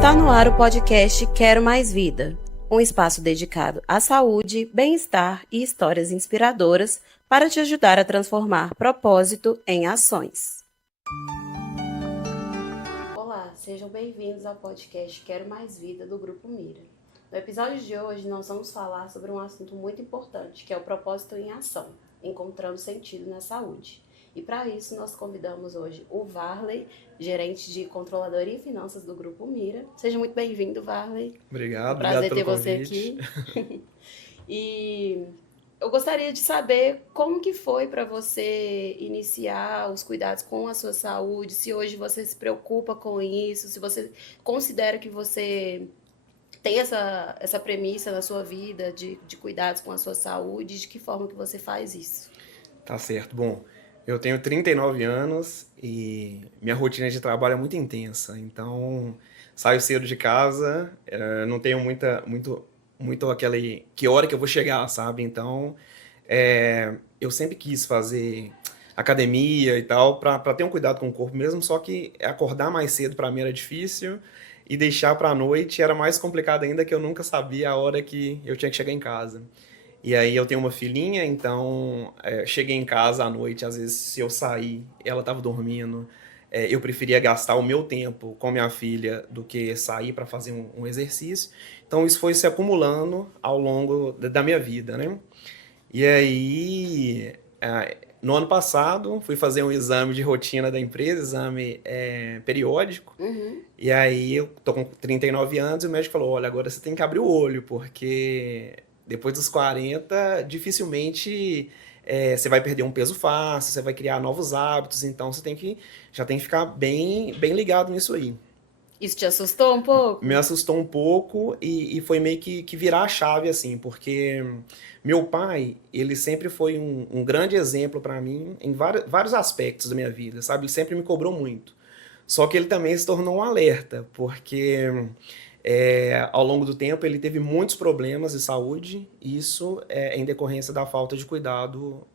Está no ar o podcast Quero Mais Vida, um espaço dedicado à saúde, bem-estar e histórias inspiradoras para te ajudar a transformar propósito em ações. Olá, sejam bem-vindos ao podcast Quero Mais Vida do Grupo Mira. No episódio de hoje nós vamos falar sobre um assunto muito importante, que é o propósito em ação, encontrando sentido na saúde. E para isso nós convidamos hoje o Varley, gerente de controladoria e finanças do Grupo Mira. Seja muito bem-vindo, Varley. Obrigado, Prazer obrigado pelo ter convite. você aqui. E eu gostaria de saber como que foi para você iniciar os cuidados com a sua saúde, se hoje você se preocupa com isso, se você considera que você tem essa premissa na sua vida de cuidados com a sua saúde, de que forma que você faz isso? Tá certo. Bom, eu tenho 39 anos e minha rotina de trabalho é muito intensa. Então, saio cedo de casa, não tenho muito aquele que hora que eu vou chegar, sabe? Então, eu sempre quis fazer academia e tal para ter um cuidado com o corpo mesmo, só que acordar mais cedo para mim era difícil e deixar para a noite era mais complicado ainda, que eu nunca sabia a hora que eu tinha que chegar em casa. E aí eu tenho uma filhinha, então cheguei em casa à noite, às vezes se eu sair, ela estava dormindo, eu preferia gastar o meu tempo com minha filha do que sair para fazer um exercício. Então isso foi se acumulando ao longo da minha vida, né? E aí, no ano passado, fui fazer um exame de rotina da empresa, exame periódico. Uhum. E aí eu tô com 39 anos e o médico falou, olha, agora você tem que abrir o olho, porque depois dos 40, dificilmente você vai perder um peso fácil, você vai criar novos hábitos, então você já tem que ficar bem ligado nisso aí. Isso te assustou um pouco? Me assustou um pouco e foi meio que virar a chave, assim, porque meu pai, ele sempre foi um grande exemplo para mim em vários aspectos da minha vida, sabe? Ele sempre me cobrou muito. Só que ele também se tornou um alerta, porque ao longo do tempo ele teve muitos problemas de saúde, e isso é em decorrência da falta de cuidado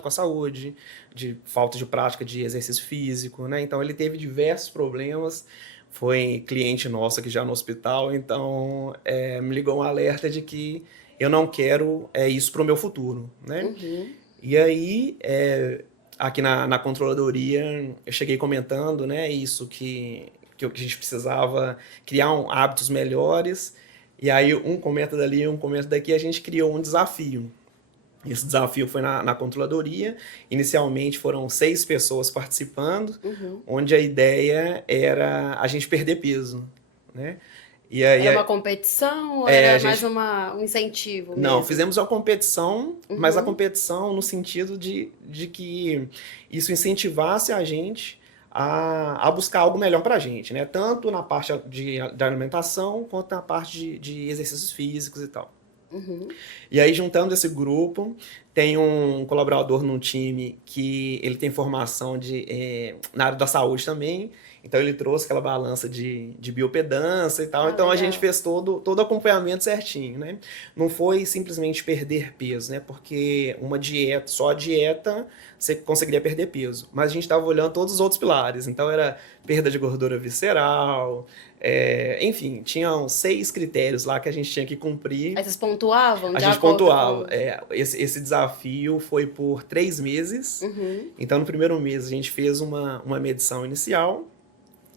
com a saúde, de falta de prática de exercício físico, né? Então ele teve diversos problemas, foi cliente nosso aqui já no hospital, então me ligou um alerta de que eu não quero isso para o meu futuro, né? Uhum. E aí, aqui na controladoria, eu cheguei comentando, né, isso que a gente precisava criar hábitos melhores. E aí, um comenta dali, um comenta daqui, a gente criou um desafio. Esse desafio foi na controladoria. Inicialmente foram 6 pessoas participando, Uhum. onde a ideia era a gente perder peso, né? E aí, Era uma competição ou a era mais gente um incentivo não, mesmo? fizemos uma competição, mas a Uhum. competição no sentido de que isso incentivasse a gente a buscar algo melhor para a gente, né? Tanto na parte da alimentação, quanto na parte de exercícios físicos e tal. Uhum. E aí, juntando esse grupo, tem um colaborador no time que ele tem formação na área da saúde também. Então, ele trouxe aquela balança de biopedância e tal. Ah, Então, a gente legal. fez todo o acompanhamento certinho, né? Não foi simplesmente perder peso, né? Porque só a dieta, você conseguiria perder peso. Mas a gente estava olhando todos os outros pilares. Então, era perda de gordura visceral, enfim, tinham 6 critérios lá que a gente tinha que cumprir. Aí vocês pontuavam A de gente acordo pontuava. com... Esse desafio foi por 3 meses. Uhum. Então, no primeiro mês, a gente fez uma medição inicial.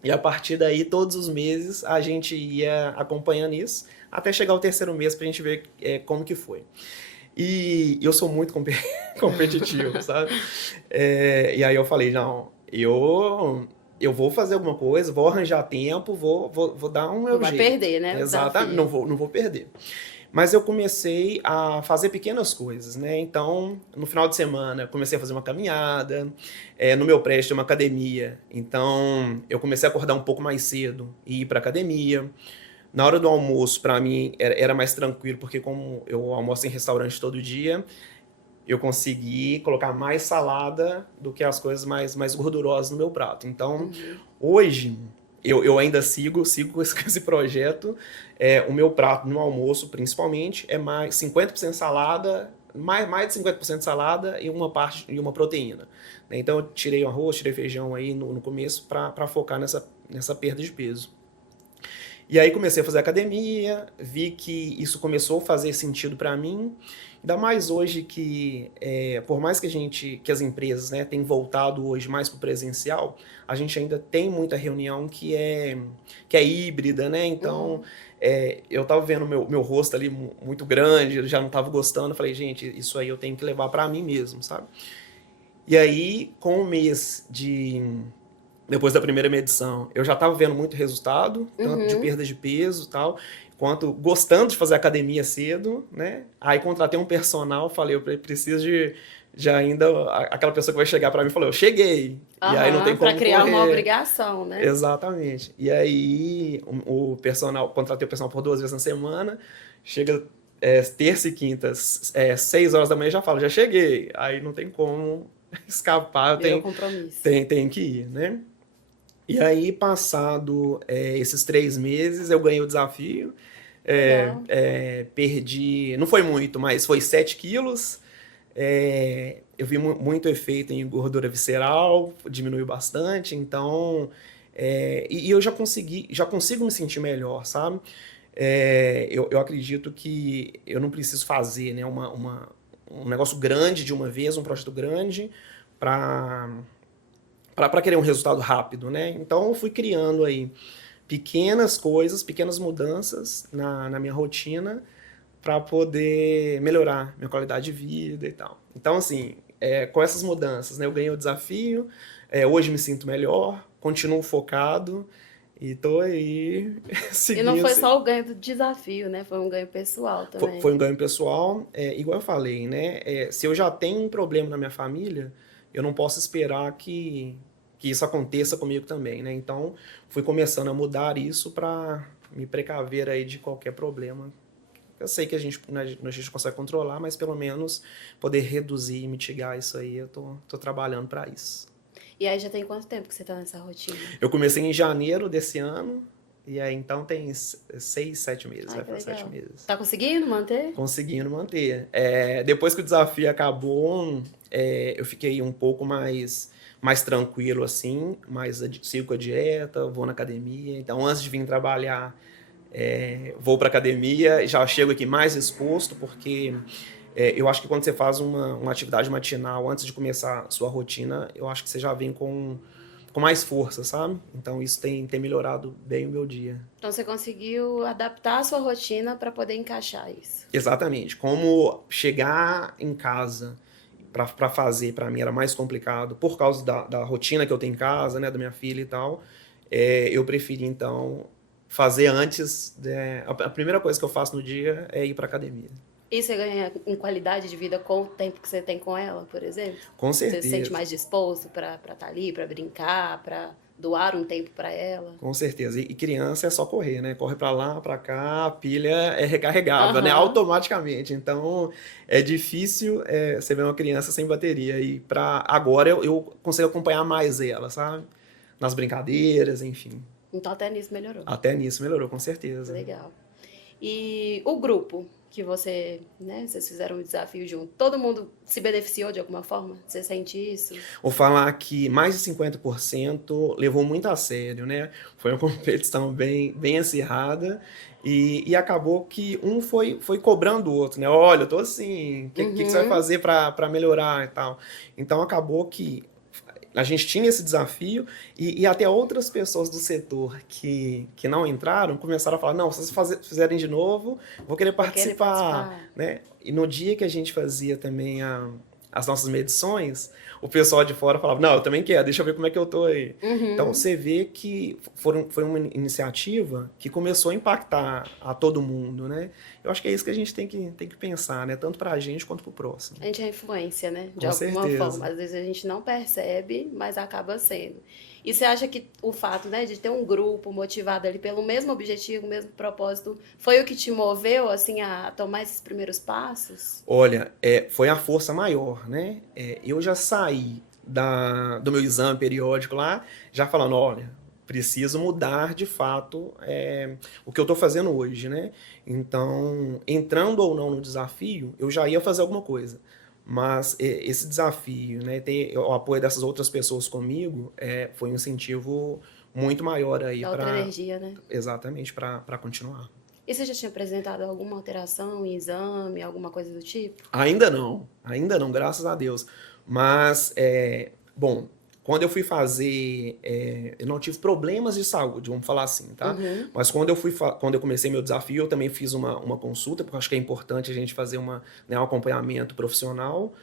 E a partir daí, todos os meses, a gente ia acompanhando isso, até chegar ao terceiro mês para a gente ver como que foi. E eu sou muito competitivo, sabe? E aí eu falei, não, eu vou fazer alguma coisa, vou arranjar tempo, vou dar um Não meu vai jeito. perder, né, o Exatamente, desafio. não vou perder. Mas eu comecei a fazer pequenas coisas, né? Então, no final de semana, eu comecei a fazer uma caminhada. No meu prédio tem uma academia, então eu comecei a acordar um pouco mais cedo e ir para academia. Na hora do almoço, para mim, era mais tranquilo, porque como eu almoço em restaurante todo dia, eu consegui colocar mais salada do que as coisas mais gordurosas no meu prato. Então, Uhum. hoje, eu ainda sigo com esse projeto. O meu prato no almoço, principalmente, é mais 50% salada, mais de 50% salada e uma proteína. Então, eu tirei o arroz, tirei feijão aí no começo para focar nessa perda de peso. E aí comecei a fazer academia, vi que isso começou a fazer sentido para mim. Ainda mais hoje que, por mais que as empresas, né, tenham voltado hoje mais para o presencial, a gente ainda tem muita reunião que é híbrida, né? Então, Uhum. eu tava vendo meu rosto ali muito grande, eu já não tava gostando, eu falei, gente, isso aí eu tenho que levar para mim mesmo, sabe? E aí, com o mês depois da primeira medição, eu já estava vendo muito resultado, tanto de Uhum. perda de peso e tal, quanto gostando de fazer academia cedo, né? Aí contratei um personal, falei, eu preciso de ainda aquela pessoa que vai chegar para mim, falou, eu cheguei. E aí não tem Aham, para como criar uma correr. obrigação, né? Exatamente. E aí o personal, contratei o personal por 2 vezes na semana, chega terça e quinta, 6 horas da manhã já falo, já cheguei. Aí não tem como escapar, Virou tem, compromisso. tem, tem que ir, né? E aí, passado esses 3 meses, eu ganhei o desafio. Legal. Perdi, não foi muito, mas foi 7 quilos. Eu vi muito efeito em gordura visceral, diminuiu bastante. Então, e eu já consigo me sentir melhor, sabe? Eu acredito que eu não preciso fazer, né, um negócio grande de uma vez, um projeto grande, para querer um resultado rápido, né? Então eu fui criando aí pequenas coisas, pequenas mudanças na minha rotina para poder melhorar minha qualidade de vida e tal. Então, assim, com essas mudanças, né, eu ganhei o desafio, hoje me sinto melhor, continuo focado e tô aí E não seguindo. foi só o ganho do desafio, né? Foi um ganho pessoal Foi também. um ganho pessoal, igual eu falei, né? Se eu já tenho um problema na minha família, eu não posso esperar que isso aconteça comigo também, né? Então, fui começando a mudar isso para me precaver aí de qualquer problema. Eu sei que a gente consegue controlar, mas pelo menos poder reduzir e mitigar isso aí, eu tô trabalhando para isso. E aí já tem quanto tempo que você tá nessa rotina? Eu comecei em janeiro desse ano, e aí então tem 6, 7 meses, Ai, vai que para sete legal. meses. Tá conseguindo manter? Conseguindo manter. Depois que o desafio acabou, eu fiquei um pouco mais tranquilo, assim, sigo com a dieta, vou na academia. Então, antes de vir trabalhar, vou para academia, já chego aqui mais exposto, porque eu acho que quando você faz uma atividade matinal antes de começar a sua rotina, eu acho que você já vem com mais força, sabe? Então, isso tem melhorado bem o meu dia. Então você conseguiu adaptar a sua rotina para poder encaixar isso. Exatamente. Como chegar em casa para fazer, para mim era mais complicado por causa da rotina que eu tenho em casa, né, da minha filha e tal. Eu preferi, então, fazer antes. A primeira coisa que eu faço no dia é ir para academia. E você ganha em qualidade de vida com o tempo que você tem com ela, por exemplo? Com Você se sente certeza. mais disposto para estar ali, para brincar, para doar um tempo para ela? Com certeza. E criança é só correr, né? Corre para lá, para cá, a pilha é recarregável, né? Aham. Automaticamente. Então, é difícil você ver uma criança sem bateria. E para agora eu consigo acompanhar mais ela, sabe? Nas brincadeiras, enfim. Então até nisso melhorou. Até nisso melhorou, com certeza. Legal. E o grupo que você, né, vocês fizeram um desafio junto, todo mundo se beneficiou de alguma forma? Você sente isso? Vou falar que mais de 50% levou muito a sério, né? Foi uma competição bem acirrada e acabou que um foi cobrando o outro, né? Olha, eu tô assim, o que você vai Uhum. fazer para melhorar e tal? Então acabou que a gente tinha esse desafio e até outras pessoas do setor que não entraram começaram a falar, não, se vocês fizerem de novo, vou querer Vou querer participar, participar. né? E no dia que a gente fazia também as nossas medições, o pessoal de fora falava, não, eu também quero, deixa eu ver como é que eu tô aí. Então Uhum. você vê que foi uma iniciativa que começou a impactar a todo mundo, né? Eu acho que é isso que a gente tem que pensar, né? Tanto pra gente quanto pro próximo. A gente é influência, né? De Com alguma forma. certeza. Às vezes a gente não percebe, mas acaba sendo. E você acha que o fato, né, de ter um grupo motivado ali pelo mesmo objetivo, mesmo propósito, foi o que te moveu, assim, a tomar esses primeiros passos? Olha, foi a força maior, né? Eu já saí do meu exame periódico lá, já falando, olha, preciso mudar de fato o que eu estou fazendo hoje, né? Então, entrando ou não no desafio, eu já ia fazer alguma coisa. Mas esse desafio, né, ter o apoio dessas outras pessoas comigo, foi um incentivo muito maior aí Dá outra energia, né? exatamente, para continuar. E você já tinha apresentado alguma alteração em exame, alguma coisa do tipo? Ainda não, graças a Deus. Mas, bom, quando eu fui fazer, eu não tive problemas de saúde, vamos falar assim, tá? Uhum. Mas quando eu comecei meu desafio, eu também fiz uma consulta, porque eu acho que é importante a gente fazer um acompanhamento profissional.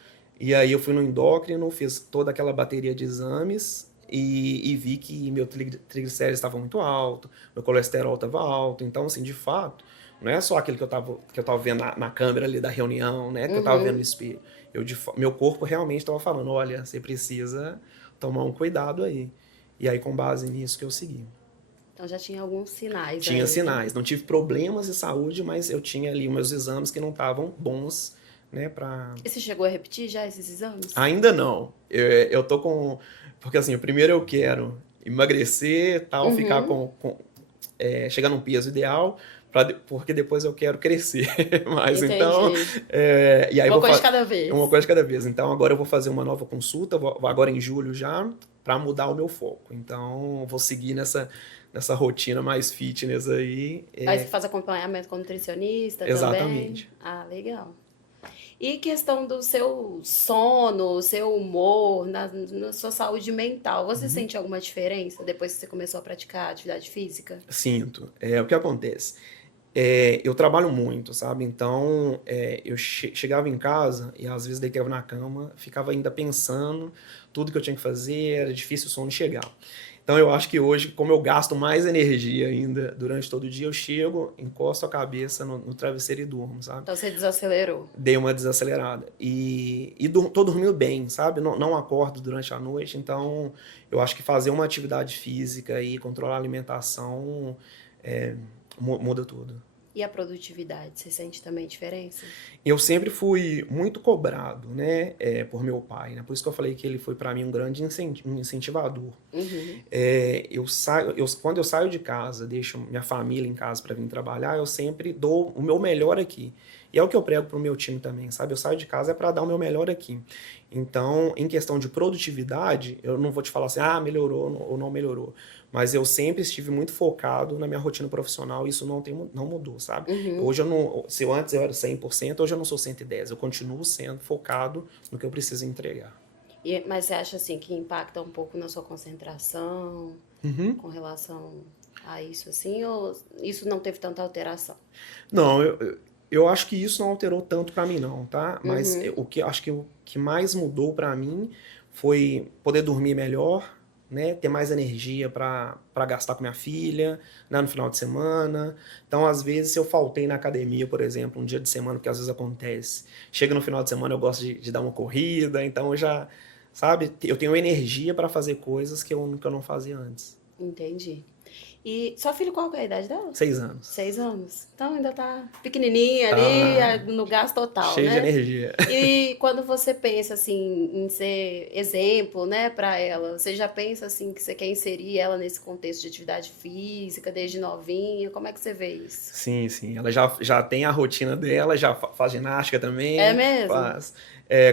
E aí eu fui no endócrino, fiz toda aquela bateria de exames e vi que meu triglicérides estava muito alto, meu colesterol estava alto. Então, assim, de fato, não é só aquilo que eu tava vendo na câmera ali da reunião, né? Que eu tava vendo no Uhum. espelho. Meu corpo realmente estava falando, olha, você precisa tomar um cuidado aí. E aí, com base nisso que eu segui. Então já tinha alguns sinais Tinha aí, né? sinais, não tive problemas de saúde, mas eu tinha ali meus exames que não estavam bons, né, pra... E você chegou a repetir já esses exames? Ainda não. Eu tô com... Porque assim, o primeiro eu quero emagrecer, tal, ficar Uhum. chegar num peso ideal, porque depois eu quero crescer. Mas então... Entendi. e aí Uma vou coisa de fazer cada uma vez. coisa de cada vez. Então agora eu vou fazer uma nova consulta, vou agora em julho já, para mudar o meu foco. Então vou seguir nessa rotina mais fitness aí. Aí você faz acompanhamento com nutricionista também? Exatamente. Ah, legal. E questão do seu sono, seu humor, na sua saúde mental, você sente alguma diferença depois que você começou a praticar atividade física? Sinto. O que acontece? Eu trabalho muito, sabe? Então, eu chegava em casa e às vezes deitava na cama, ficava ainda pensando tudo que eu tinha que fazer, era difícil o sono chegar. Então, eu acho que hoje, como eu gasto mais energia ainda durante todo o dia, eu chego, encosto a cabeça no travesseiro e durmo, sabe? Então você desacelerou. Dei uma desacelerada. E tô dormindo bem, sabe? Não acordo durante a noite, então eu acho que fazer uma atividade física e controlar a alimentação é, muda tudo. E a produtividade, você sente também diferença? Eu sempre fui muito cobrado, né, por meu pai, né? Por isso que eu falei que ele foi para mim um grande incentivador. Uhum. Quando eu saio de casa, deixo minha família em casa para vir trabalhar, eu sempre dou o meu melhor aqui. E é o que eu prego pro meu time também, sabe? Eu saio de casa é para dar o meu melhor aqui. Então, em questão de produtividade, eu não vou te falar assim, melhorou ou não melhorou. Mas eu sempre estive muito focado na minha rotina profissional e isso não mudou, sabe? Uhum. Hoje eu não, se eu antes eu era 100%, hoje eu não sou 110%. Eu continuo sendo focado no que eu preciso entregar. Mas você acha assim que impacta um pouco na sua concentração Uhum. com relação a isso assim, ou isso não teve tanta alteração? Não, eu acho que isso não alterou tanto para mim não, tá? Mas Uhum. acho que o que mais mudou para mim foi poder dormir melhor, né? Ter mais energia para gastar com minha filha, né? No final de semana. Então, às vezes, se eu faltei na academia, por exemplo, um dia de semana, que às vezes acontece. Chega no final de semana, eu gosto de dar uma corrida, então eu já, sabe? Eu tenho energia para fazer coisas que eu não fazia antes. Entendi. E sua filha, qual que é a idade dela? 6 anos. 6 anos. Então ainda tá pequenininha ali, Tá no gás total, cheio de né? energia. E quando você pensa assim em ser exemplo, né, para ela, você já pensa assim que você quer inserir ela nesse contexto de atividade física desde novinha? Como é que você vê isso? Sim, sim. Ela já tem a rotina dela, já faz ginástica É também, mesmo? faz.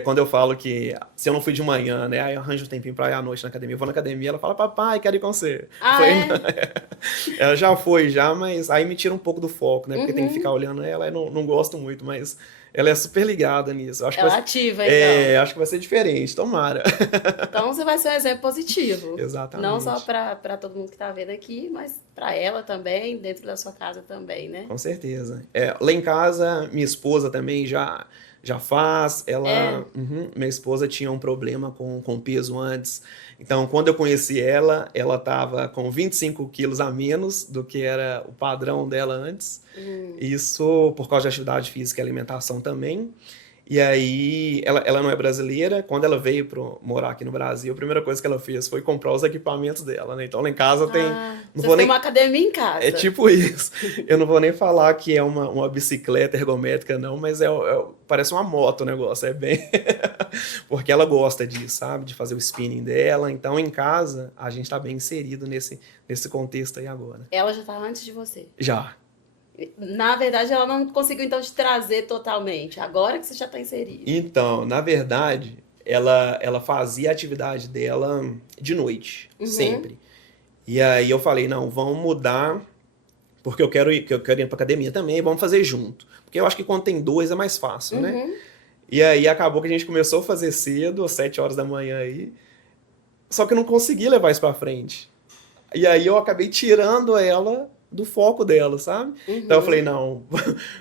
Quando eu falo que se eu não fui de manhã, né, aí eu arranjo um tempinho pra ir à noite na academia. Eu vou na academia, ela fala, papai, quero ir com você. Eu Ah, falei, não. é? Ela já foi, já, mas aí me tira um pouco do foco, né? Porque tem que ficar Uhum. olhando ela, eu não gosto muito, mas ela é super ligada nisso. Ela ativa então. Acho que vai ser diferente, tomara. Então você vai ser um exemplo positivo. Não só Exatamente. para todo mundo que está vendo aqui, mas para ela também, dentro da sua casa também, né? Com certeza. Lá em casa, minha esposa também já faz. É. Minha esposa tinha um problema com peso antes. Então, quando eu conheci ela estava com 25 quilos a menos do que era o padrão dela antes. Hum. Isso por causa de atividade física e alimentação também. E aí, ela não é brasileira. Quando ela veio morar aqui no Brasil, a primeira coisa que ela fez foi comprar os equipamentos dela, né? Então, lá em casa tem. Ah, Não vocês vou têm uma nem. academia em É casa. tipo isso. Eu não vou nem falar que é uma bicicleta ergométrica, não, mas parece uma moto o negócio. É bem. Porque ela gosta disso, sabe? De fazer o spinning dela. Então, em casa, a gente tá bem inserido nesse contexto aí agora. Ela já tá antes de você. Já. Na verdade, ela não conseguiu então te trazer totalmente. Agora que você já tá inserido. Então, na verdade, ela fazia a atividade dela de noite, Uhum. sempre. E aí eu falei, não, vamos mudar, porque eu quero ir pra academia também, vamos fazer junto. Porque eu acho que quando tem dois é mais fácil, né? Uhum. E aí acabou que a gente começou a fazer cedo, às 7 horas da manhã aí, só que eu não consegui levar isso pra frente. E aí eu acabei tirando ela do foco dela, sabe? Então eu falei, Uhum. não,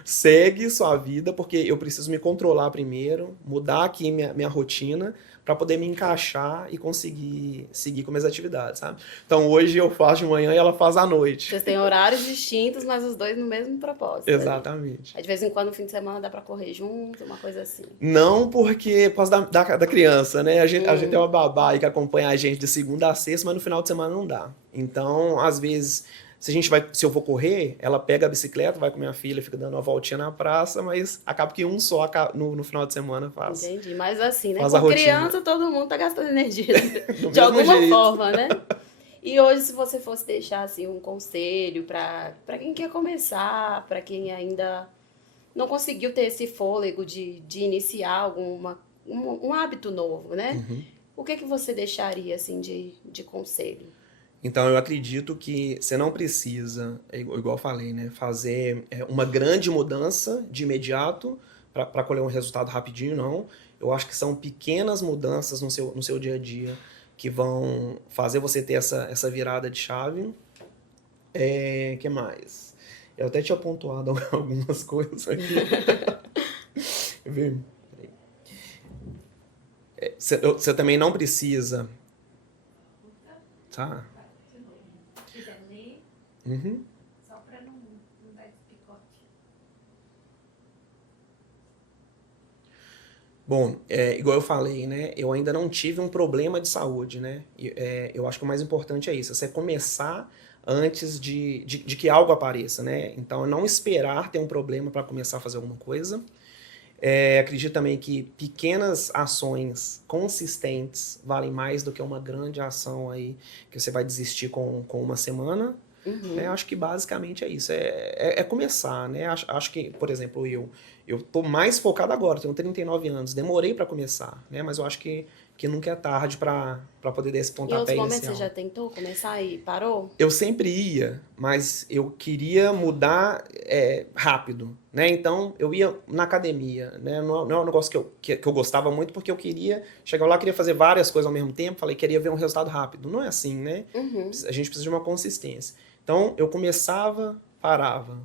segue sua vida, porque eu preciso me controlar primeiro, mudar aqui minha rotina para poder me encaixar e conseguir seguir com minhas atividades, sabe? Então hoje eu faço de manhã e ela faz à noite. Vocês têm horários distintos, mas os dois no mesmo propósito ali. Exatamente. Aí de vez em quando, no fim de semana, dá pra correr junto, uma coisa assim. Não porque por causa da criança, né? A gente é Hum, uma babá aí que acompanha a gente de segunda a sexta, mas no final de semana não dá. Então, às vezes, se eu vou correr, ela pega a bicicleta, vai com minha filha, fica dando uma voltinha na praça, mas acaba que um só no final de semana entendi. Mas assim, né? faz a Com rotina. criança, todo mundo tá gastando energia Do de mesmo alguma jeito. forma, né? E hoje, se você fosse deixar assim um conselho para quem quer começar, para quem ainda não conseguiu ter esse fôlego de iniciar um hábito novo, né? Uhum. O que que você deixaria assim de conselho? Então, eu acredito que você não precisa, igual eu falei, né, fazer uma grande mudança de imediato para colher um resultado rapidinho, não. Eu acho que são pequenas mudanças no seu dia a dia que vão fazer você ter essa virada de chave. Que mais? Eu até tinha pontuado algumas coisas aqui. Vê, você também não precisa, tá? Se quiser ler, Uhum. só para não dar esse picote. Bom, igual eu falei, né? Eu ainda não tive um problema de saúde, né? Eu acho que o mais importante é isso, é você começar antes de que algo apareça, né? Então, não esperar ter um problema para começar a fazer alguma coisa. Acredito também que pequenas ações consistentes valem mais do que uma grande ação aí que você vai desistir com uma semana. Uhum. Acho que basicamente é isso, é começar, né? Acho que, por exemplo, eu tô mais focado agora, tenho 39 anos, demorei para começar, né? Mas eu acho que nunca é tarde para poder dar esse Em outros pontapé momentos você inicial. já tentou começar e parou? Eu sempre ia, mas eu queria mudar rápido, né? Então eu ia na academia, né? Não é um negócio que eu gostava muito, porque eu queria chegar lá, queria fazer várias coisas ao mesmo tempo, falei que queria ver um resultado rápido. Não é assim, né? Uhum. A gente precisa de uma consistência. Então eu começava, parava.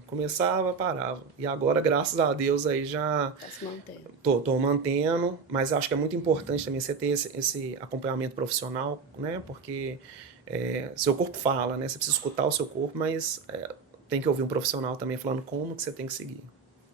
E agora, graças a Deus, aí já Tá se mantendo. tô mantendo, mas acho que é muito importante também você ter esse acompanhamento profissional, né? Porque seu corpo fala, né? Você precisa escutar o seu corpo, mas tem que ouvir um profissional também falando como que você tem que seguir.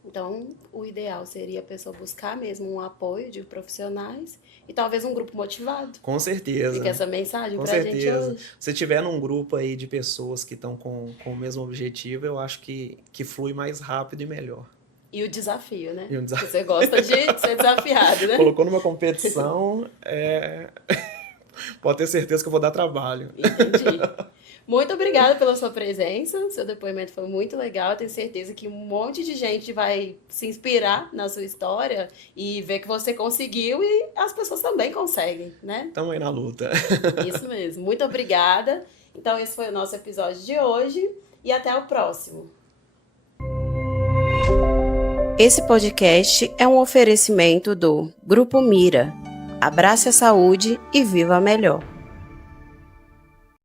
Então, o ideal seria a pessoa buscar mesmo um apoio de profissionais e talvez um grupo motivado. Com Fica certeza, essa mensagem com pra gente certeza. hoje. Se tiver num grupo aí de pessoas que estão com o mesmo objetivo, eu acho que flui mais rápido e melhor. E o desafio, né? E um Que você gosta de ser desafiado, né? colocou numa competição, pode ter certeza que eu vou dar trabalho. Entendi. Muito obrigada pela sua presença. Seu depoimento foi muito legal. Eu tenho certeza que um monte de gente vai se inspirar na sua história e ver que você conseguiu e as pessoas também conseguem, né? Tamo aí na luta. Isso mesmo. Muito obrigada. Então, esse foi o nosso episódio de hoje e até o próximo. Esse podcast é um oferecimento do Grupo Mira. Abrace a saúde e viva melhor.